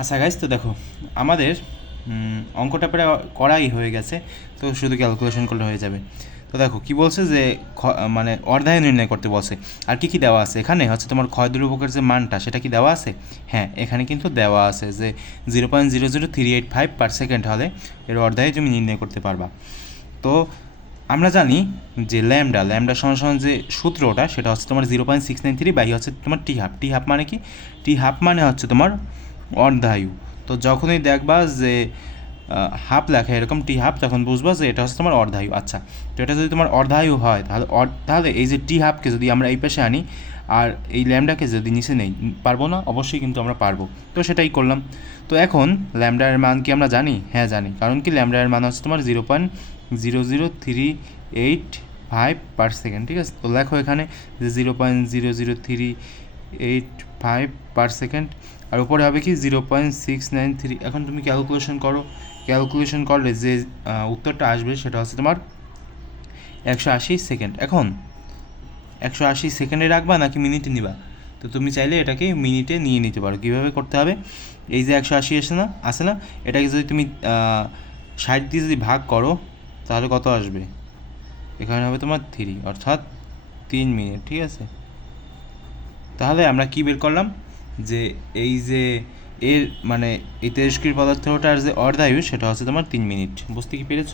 আচ্ছা গাইজ তো দেখো, আমাদের অঙ্কটা প্রায় করাই হয়ে গেছে, তো শুধু ক্যালকুলেশন করলে হয়ে যাবে। তো দেখো, কি বলছে যে মানে অর্ধায় নির্ণয় করতে বলছে। আর কি কি দেওয়া আছে? এখানে হচ্ছে তোমার ক্ষয় দুর্ভোগের যে মানটা, সেটা কি দেওয়া আছে? হ্যাঁ এখানে কিন্তু দেওয়া আছে যে zero point zero zero three eight five per second হলে এর অর্ধায় তুমি নির্ণয় করতে পারবা। তো আমরা জানি যে ল্যামডা ল্যামডা সমান যে সূত্রটা, সেটা হচ্ছে তোমার zero point six nine three by হচ্ছে তোমার টি হাফ টি হাফ মানে কি? টি হাফ মানে হচ্ছে তোমার অর্ধায়ু। তো যখনই দেখবা যে হাফ লেখা, এরকম টি হাফ, তখন বুঝবা যে এটা হচ্ছে তোমার অর্ধায়ু। আচ্ছা তো এটা যদি তোমার অর্ধায়ু হয়, তাহলে তাহলে এই যে টি হাফকে যদি আমরা এই পাশে আনি, আর এই ল্যামডাকে যদি নিচে নেই, পারব না? অবশ্যই কিন্তু আমরা পারব। তো সেটাই করলাম। তো এখন ল্যামডার মান কি আমরা জানি? হ্যাঁ জানি। কারণ কি ল্যামডার মান হচ্ছে তোমার zero point zero zero three eight five per second, ঠিক আছে? তো লেখো এখানে যে zero point zero zero three eight five per second আর উপরে হবে কি zero point six nine three এখন তুমি ক্যালকুলেশন করো। ক্যালকুলেশন করলে যে উত্তরটা আসবে সেটা হচ্ছে তোমার একশো আশি সেকেন্ড এখন একশো আশি সেকেন্ডে রাখবা নাকি মিনিটে নিবা? তো তুমি চাইলে এটাকে মিনিটে নিয়ে নিতে পারো। কীভাবে করতে হবে? এই যে একশো আশি আসে না আসে না, এটাকে যদি তুমি ষাট দিয়ে যদি ভাগ করো, তাহলে কত আসবে? এখানে হবে তোমার থ্রি অর্থাৎ তিন মিনিট ঠিক আছে? তাহলে আমরা কি বের করলাম? যে এই যে এর মানে এই তেজস্ক্রিয় পদার্থটার যে অর্ধায়ু, সেটা হচ্ছে তোমার তিন মিনিট। বুঝতে কি পেরেছ?